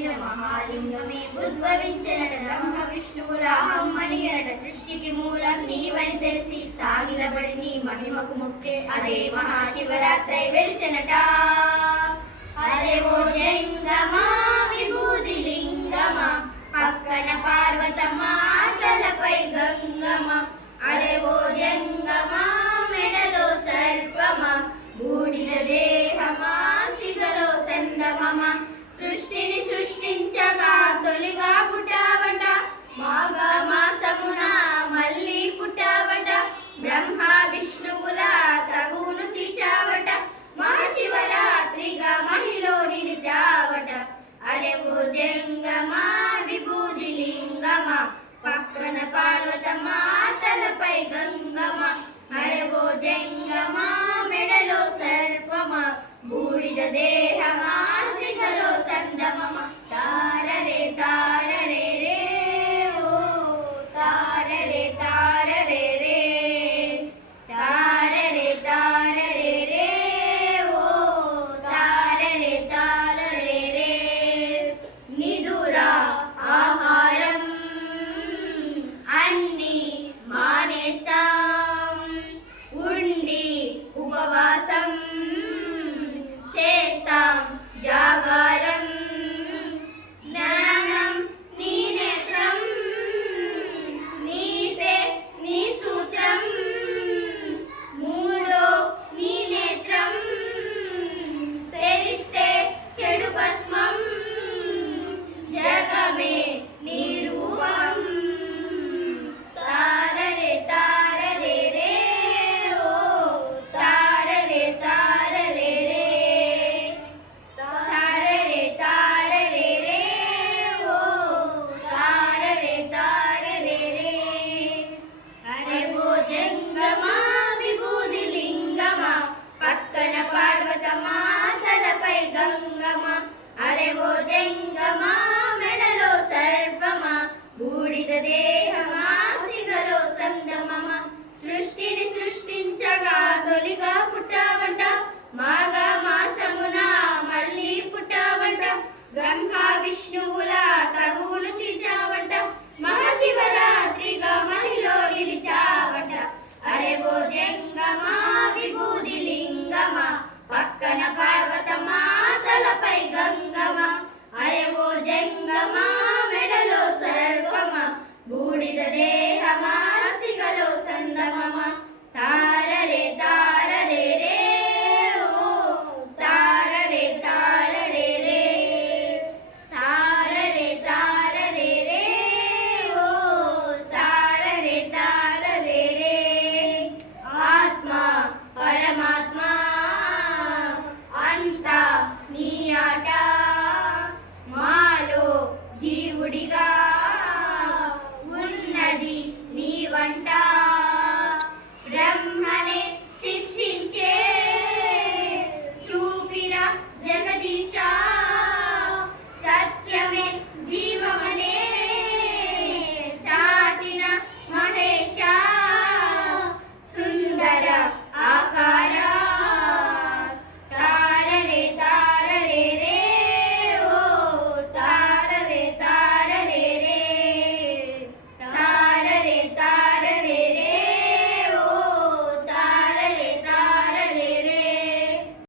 రూపమైన మహాలింగమే ఉద్భవించినట బ్రహ్మ విష్ణువుల అమ్మని ఎనట సృష్టికి మూలం నీవని తెలిసి సాగిలబడి నీ మహిమకు మొక్కే అదే మహాశివరాత్రై వెలిసెనట. అరే ఓ జంగమా విభూతి లింగమా పక్కన పార్వతమా తలపై గంగమా. అరే ఓ జంగమా మెడలో సర్పమా బూడిద దేహమా సిగలో సందమమా. సృష్టిని సృష్టించగా తొలిగా పుట్టావట మాఘ మాసమున మళ్ళీ పుట్టావట. బ్రహ్మ విష్ణువుల తగువును తీర్చావట మహాశివరాత్రిగా మహిలో నిలిచావట. అరే ఓ జంగమా విభూది లింగమా పక్కన పార్వతమా తలపై గంగమా. అరే ఓ జంగమా మెడలో సర్పమా బూడిద దేహమా సిగలో సందమమా. తారరే తార